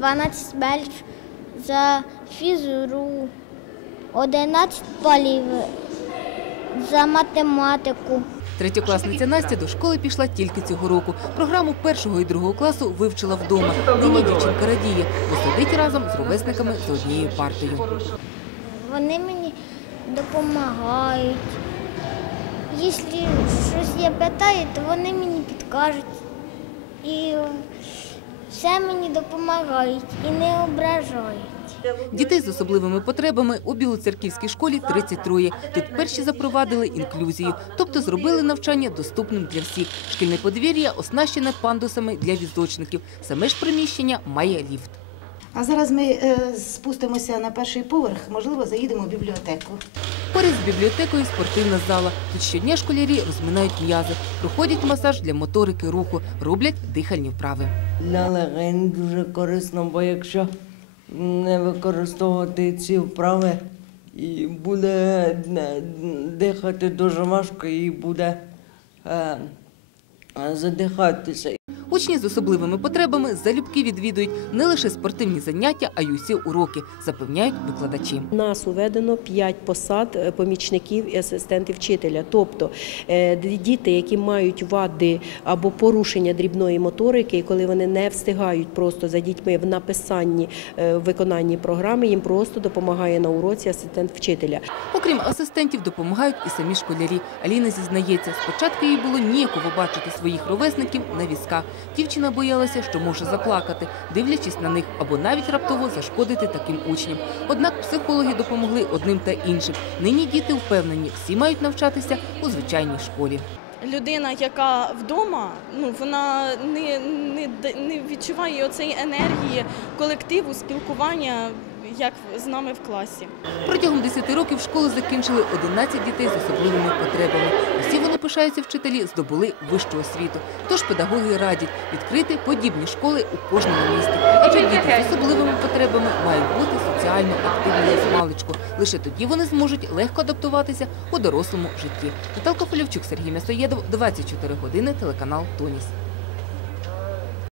12 балів за фізру, 11 балів за математику. Третьокласниця Настя до школи пішла тільки цього року. Програму першого і другого класу вивчила вдома. Нині дівчинка радіє, бо сидить разом з ровесниками за однією партою. Вони мені допомагають. Якщо щось я питаю, то вони мені підкажуть. І все мені допомагають і не ображають. Дітей з особливими потребами у Білоцерківській школі 33. Тут перші запровадили інклюзію, тобто зробили навчання доступним для всіх. Шкільне подвір'я оснащене пандусами для візочників. Саме ж приміщення має ліфт. А зараз ми е, спустимося на перший поверх, можливо, заїдемо в бібліотеку. Поряд з бібліотекою спортивна зала. Тут щодня школярі розминають м'язи, проходять масаж для моторики руху, роблять дихальні вправи. Для легень дуже корисно, бо якщо не використовувати ці вправи, і буде е, дихати дуже важко і буде е, задихатися. Учні з особливими потребами залюбки відвідують не лише спортивні заняття, а й усі уроки, запевняють викладачі. Нас уведено 5 посад е, помічників і асистентів вчителя. Тобто е, діти, які мають вади або порушення дрібної моторики, коли вони не встигають просто за дітьми в написанні е, в виконанні програми, їм просто допомагає на уроці асистент вчителя. Окрім асистентів, допомагають і самі школярі. Аліна зізнається, спочатку їй було ніяково бачити своїх ровесників на візках. Дівчина боялася, що може заплакати, дивлячись на них або навіть раптово зашкодити таким учням. Однак психологи допомогли одним та іншим. Нині діти впевнені, всі мають навчатися у звичайній школі. людина, яка вдома, ну вона не, не, не відчуває оцеї енергії колективу, спілкування, як з нами в класі. Протягом 10 років школу закінчили 11 дітей з особливими потребами. Усі вони пишаються вчителі, здобули вищу освіту. Тож педагоги радять відкрити подібні школи у кожному місті. Адже діти з особливими потребами мають бути соціально активними з маличку. Лише тоді вони зможуть легко адаптуватися у дорослому житті. Наталка Полівчук, Сергій Мясоєдов, 24 години, телеканал Тоніс.